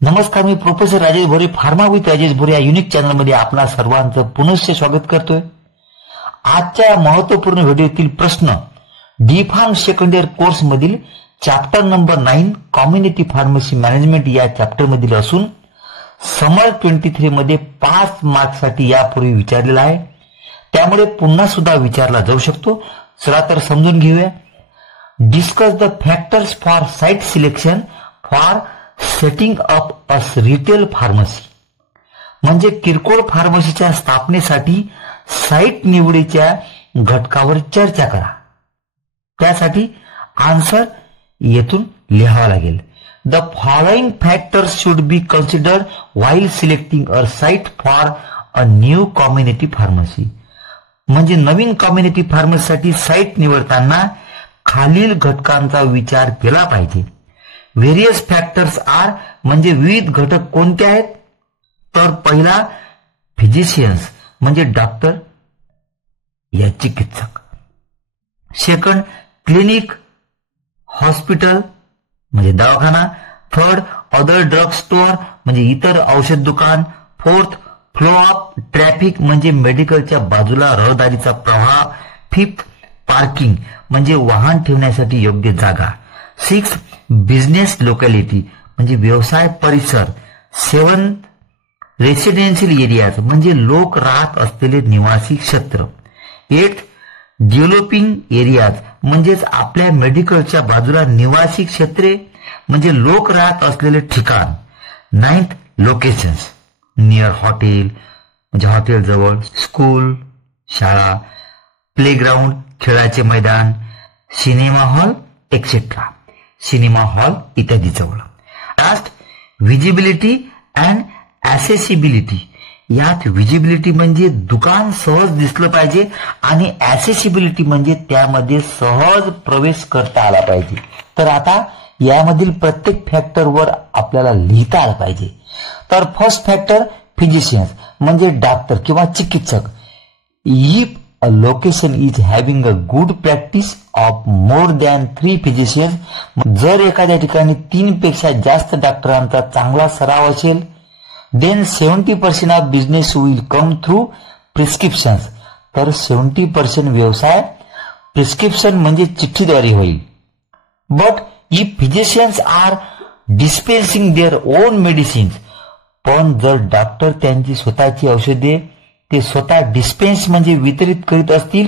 नमस्कार, मी professor Rajesh Bhore, pharma with Rajesh Bhore या युनिक चॅनलमध्ये आपणा सर्वांचं पुनश्च स्वागत करतोय. आजच्या महत्वपूर्ण व्हिडिओतील प्रश्न D pharm second year course मधील chapter number 9 community pharmacy management या चॅप्टर मधील असून समर 23 मध्ये 5 मार्क्ससाठी यापूर्वी विचारलेला आहे. त्यामुळे पुन्हा सुद्धा विचारला जाऊ शकतो. चला तर समजून घेऊया. Discuss the factors for site selection for setting up a retail pharmacy. म्हणजे किरकोळ फार्मसीच्या स्थापनेसाठी साइट निवडीच्या घटकावर चर्चा करा. त्यासाठी आन्सर येथून लिहावा लागेल. The following factors should be considered while selecting a site for a new community pharmacy. म्हणजे नवीन कम्युनिटी फार्मसीसाठी साइट निवडताना खालील घटकांचा विचार केला पाहिजे. व्हेरियस फॅक्टर्स आर म्हणजे विविध घटक कोणते आहेत? तर पहिला फिजिशियन्स म्हणजे डॉक्टर या चिकित्सक. सेकंड क्लिनिक हॉस्पिटल म्हणजे दवाखाना. थर्ड अदर ड्रग स्टोअर म्हणजे इतर औषध दुकान. फोर्थ फ्लो ऑफ ट्रॅफिक म्हणजे मेडिकलच्या बाजूला रहदारीचा प्रवाह. फिफ्थ पार्किंग म्हणजे वाहन ठेवण्यासाठी योग्य जागा. सिक्स बिझनेस लोकॅलिटी म्हणजे व्यवसाय परिसर. 7 रेसिडेन्शियल एरियाज म्हणजे लोक राहत असलेले निवासी क्षेत्र. 8 डेव्हलपिंग एरियाज म्हणजेच आपल्या मेडिकलच्या बाजूला निवासी क्षेत्रे म्हणजे लोक राहत असलेले ठिकाण. 9th लोकेशन्स नियर हॉटेल म्हणजे हॉटेल जवळ, स्कूल शाळा, प्लेग्राऊंड खेळाचे मैदान, cinema hall etcetera. Cinema hall इत्यादी जवळ. Last visibility and accessibility. यात व्हिजिबिलिटी म्हणजे दुकान सहज दिसलं पाहिजे आणि ऍसेसिबिलिटी म्हणजे त्यामध्ये सहज प्रवेश करता आला पाहिजे. तर आता यामधील प्रत्येक फॅक्टरवर आपल्याला लिहिता आलं पाहिजे. तर फर्स्ट फॅक्टर फिजिशियन्स म्हणजे डॉक्टर किंवा चिकित्सक. If a location is having a good practice of more than 3 physicians, जर एखाद्या ठिकाणी 3 पेक्षा जास्त डॉक्टरांचा चांगला सराव असेल, then 70% of business will come through prescriptions. तर 70% व्यवसाय प्रिस्क्रिप्शन म्हणजे चिठ्ठीद्वारे होईल. But if physicians are dispensing their own medicines, पण जर डॉक्टर त्यांची स्वतःची औषधे ते स्वतः डिस्पेन्स म्हणजे वितरित करीत असतील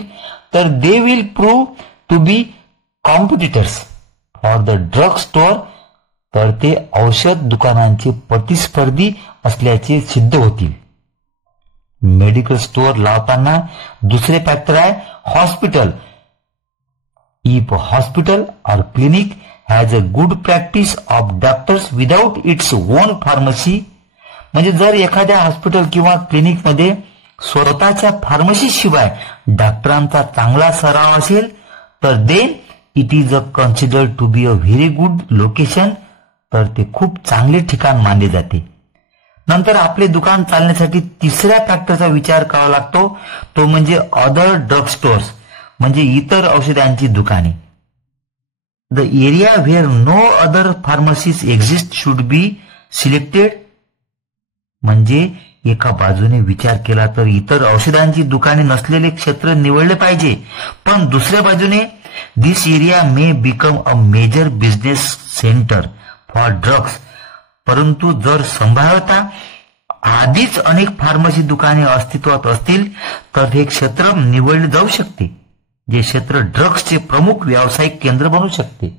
तर they will prove to be competitors for the drug store. तर ते औषध दुकानांचे प्रतिस्पर्धी असल्याचे सिद्ध होतील. मेडिकल स्टोअर लावताना दुसरे फॅक्टर आहे हॉस्पिटल. इफ हॉस्पिटल और clinic has a good practice of doctors without its own pharmacy, म्हणजे जर एखाद्या हॉस्पिटल किंवा क्लिनिक मध्ये स्वतःच्या फार्मसी शिवाय डॉक्टरांचा चांगला सराव असेल तर then it is a considered to be a very good location. तर ते खूप चांगले ठिकाण मानले जाते. नंतर आपले दुकान चालण्यासाठी तिसऱ्या फॅक्टरचा विचार करावा लागतो. तो म्हणजे अदर ड्रग स्टोअर्स म्हणजे इतर औषधांची दुकाने. The area where no other pharmacies exist should be selected. म्हणजे एका बाजूने विचार केला तर इतर औषधांची दुकाने नसलेले क्षेत्र निवडले पाहिजे, पण दुसऱ्या बाजूने this area may become a major business centre for drugs. परंतु जर संभाव्यतः आधीच अनेक फार्मसी दुकाने अस्तित्वात असतील तर हे क्षेत्र निवडले जाऊ शकते, जे क्षेत्र ड्रग्सचे प्रमुख व्यावसायिक केंद्र बनू शकते.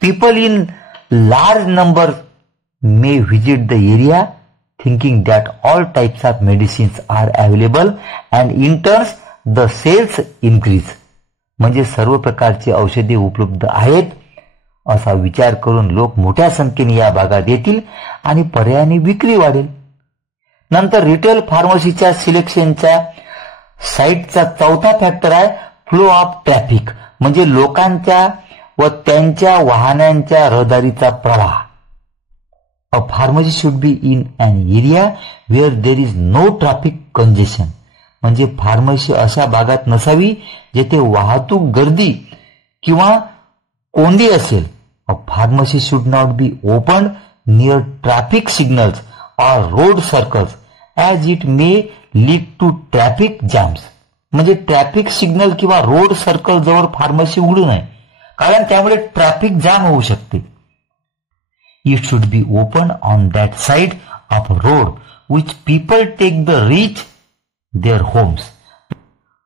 People in large number may visit the area thinking that all types of medicines are available and in turn the sales increase. म्हणजे सर्व प्रकारची औषधे उपलब्ध आहेत असा विचार करून लोक मोठ्या संख्येने या भागात येतील आणि पर्यायाने विक्री वाढेल. नंतर रिटेल फार्मसीच्या सिलेक्शनच्या साइटचा चौथा फॅक्टर आहे फ्लो ऑफ ट्रॅफिक म्हणजे लोकांच्या व त्यांच्या वाहनांच्या रहदारीचा प्रवाह. A pharmacy should be in an area where there is no traffic congestion. म्हणजे फार्मसी अशा भागात नसावी जेथे वाहतूक गर्दी किंवा कोंडी असेल. A pharmacy should not be opened near traffic signals or road circles as it may lead to traffic jams. म्हणजे ट्रॅफिक सिग्नल किंवा रोड सर्कल जवळ फार्मसी उघडू नये, कारण त्यामुळे ट्रॅफिक जाम होऊ शकते. It should be open on that side of road which people take the reach their homes.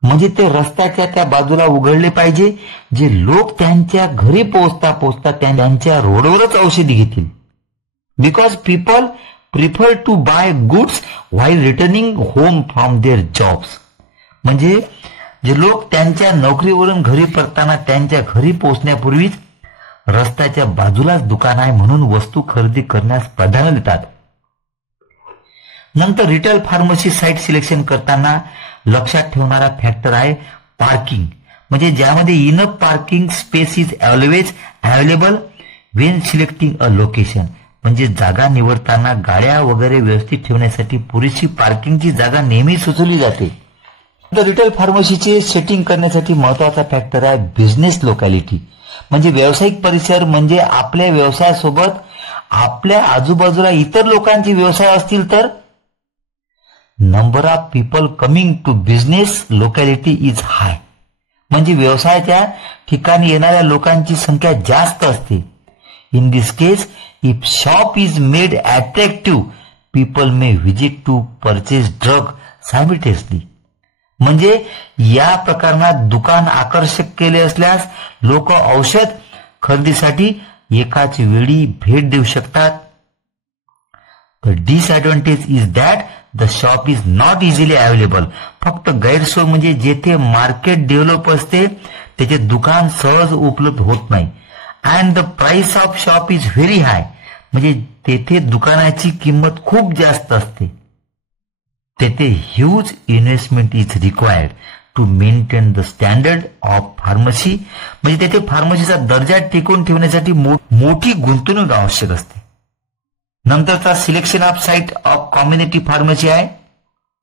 म्हणजे ते रस्त्याच्या त्या बाजूला उघडले पाहिजे जे लोक त्यांच्या घरी पोहोचता त्यांच्या रोडवरच औषधी घेतील. Because people prefer to buy goods while returning home from their jobs. म्हणजे जे लोक त्यांच्या नोकरीवरून घरी परतताना त्यांच्या घरी पोहोचण्यापूर्वीच रस्त्याच्या बाजूलाच दुकान आहे म्हणून वस्तू खरेदी करण्यास प्राधान्य देतात. नंतर रिटेल फार्मसी साईट सिलेक्शन करताना लक्षात ठेवणारा फॅक्टर आहे पार्किंग. म्हणजे ज्यामध्ये enough parking space is always available Wien selecting a location. म्हणजे जागा निवडताना गाड्या वगैरे व्यवस्थित ठेवण्यासाठी पुरेशी पार्किंगची जागा नेहमी सुचवली जाते. तर रिटेल फार्मसीचे सेटिंग करण्यासाठी महत्वाचा फॅक्टर आहे बिझनेस लोकॅलिटी. म्हणजे व्यावसायिक परिसर म्हणजे आपल्या व्यवसायासोबत आपल्या आजूबाजूला इतर लोकांचे व्यवसाय असतील तर number of people coming to business locality is high. म्हणजे व्यवसायाच्या ठिकाणी येणाऱ्या लोकांची संख्या जास्त असते. In this case if shop is made attractive people may visit to purchase drug simultaneously. म्हणजे या प्रकरणात दुकान आकर्षक केले असल्यास लोक औषध खरेदीसाठी एकाच वेळी भेट देऊ शकतात. The disadvantage is that the shop is not easily available. फक्त गैरसोय म्हणजे जेथे मार्केट डेव्हलप असते त्याचे दुकान सहज उपलब्ध होत नाही. And the price of shop is very high. म्हणजे तेथे दुकानाची किंमत खूप जास्त असते. तेथे huge investment is required to maintain the standard of pharmacy. म्हणजे तेथे फार्मसीचा दर्जा टिकवून ठेवण्यासाठी मोठी गुंतवणूक आवश्यक असते. नंतरचा selection of site of community pharmacy आहे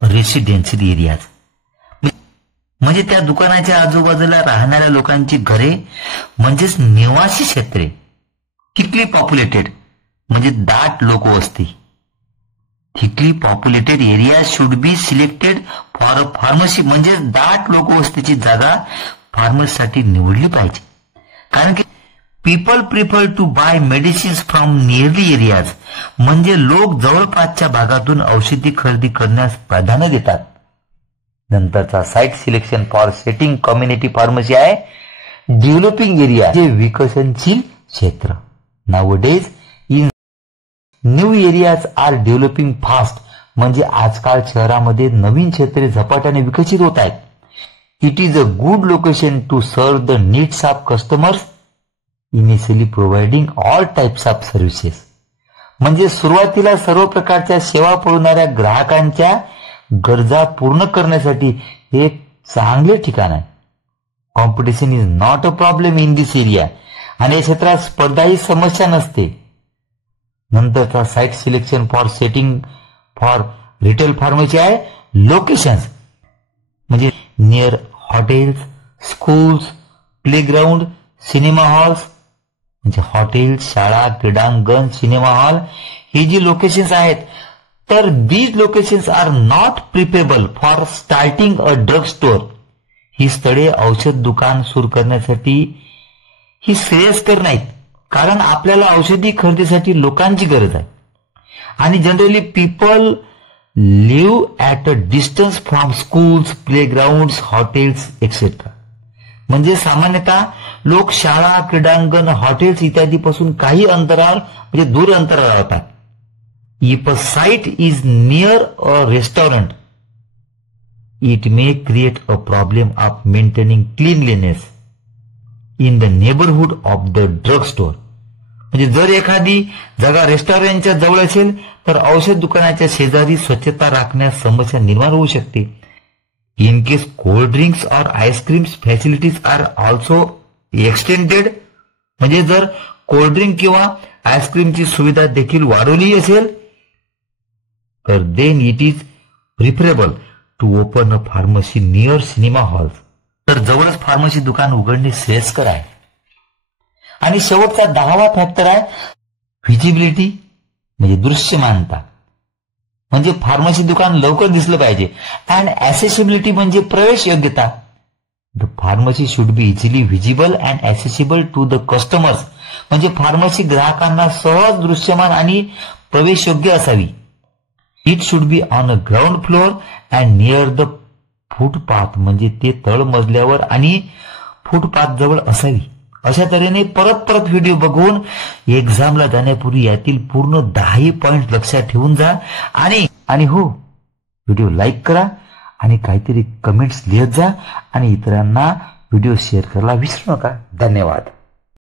रेसिडेन्शियल एरियाज. म्हणजे त्या दुकानाच्या आजूबाजूला राहणाऱ्या लोकांची घरे म्हणजेच निवासी क्षेत्रे थिकली पॉप्युलेटेड म्हणजे दाट लोकवस्ती. Thickly populated area should be selected for a pharmacy. म्हणजे दाट लोकवस्तीची जागा फार्मसीसाठी निवडली पाहिजे. कारण की people prefer to buy medicines from nearly areas. म्हणजे लोक जवळपासच्या भागातून औषधी खरेदी करण्यास प्राधान्य देतात. नंतरचा site selection for setting community pharmacy आहे डेव्हलपिंग एरिया. जे विकसनशील क्षेत्र. Nowadays in new areas are developing fast. म्हणजे आजकाल शहरामध्ये नवीन क्षेत्रे झपाट्याने विकसित होत आहेत. It is a good location to serve the needs of customers initially providing all types of services. म्हणजे सुरुवातीला सर्व प्रकारच्या सेवा पुरवणाऱ्या ग्राहकांच्या गरजा पूर्ण करण्यासाठी हे एक चांगले ठिकाण आहे. Competition is not a problem in this area. आणि या क्षेत्रात स्पर्धा ही समस्या नसते. नंतरचा site selection for setting for retail pharmacy आहे लोकेशन्स. म्हणजे near hotels, schools, playground, cinema halls. म्हणजे हॉटेल्स, शाळा, क्रीडांगण, सिनेमा हॉल ही जी लोकेशन्स आहेत तर these locations are not preferable for starting a drug store. ही स्थळे औषध दुकान सुरू करण्यासाठी ही श्रेयस्कर नाहीत. कारण आपल्याला औषधी खरेदीसाठी लोकांची गरज आहे. आणि generally people live at a distance from schools, playground, hotels etcetera. म्हणजे सामान्यतः लोक शाळा, क्रीडांगण, हॉटेल्स इत्यादी पासून काही अंतरावर म्हणजे दूर अंतरावर राहतात. If a site is near a restaurant it may create a problem of maintaining cleanliness in the neighbourhood of the drug store. म्हणजे जर एखादी जागा रेस्टॉरंटच्या जवळ असेल तर औषध दुकानाच्या शेजारी स्वच्छता राखण्यास समस्या निर्माण होऊ शकते. इन केस कोल्ड ड्रिंक्स और ice creams facilities are also extended. म्हणजे जर कोल्ड ड्रिंक किंवा आईस्क्रीमची सुविधा देखील वाढवली असेल तर then it is preferable to open a pharmacy near cinema halls. तर जवळच फार्मसी दुकान उघडणे श्रेयस्कर आहे. आणि शेवटचा 10वा फॅक्टर आहे व्हिजिबिलिटी म्हणजे दृश्यमानता, म्हणजे फार्मसी दुकान लवकर दिसलं पाहिजे. अँड ऍसेसिबिलिटी म्हणजे प्रवेश योग्यता. The pharmacy should be easily visible and accessible to the customers, म्हणजे फार्मसी ग्राहकांना सहज दृश्यमान आणि प्रवेश योग्य असावी. It should be on a ground floor and near the footpath, म्हणजे ते तळमजल्यावर आणि फुटपाथ जवळ असावी. अशा तऱ्हेने परत परत व्हिडिओ बघून एक्झामला जाण्यापूर्वी यातील पूर्ण 10 पॉइंट लक्षात ठेवून जा. आणि हो, व्हिडिओ लाईक करा आणि काहीतरी कमेंट्स लिहत जा आणि इतरांना व्हिडिओ शेअर करायला विसरू नका. धन्यवाद.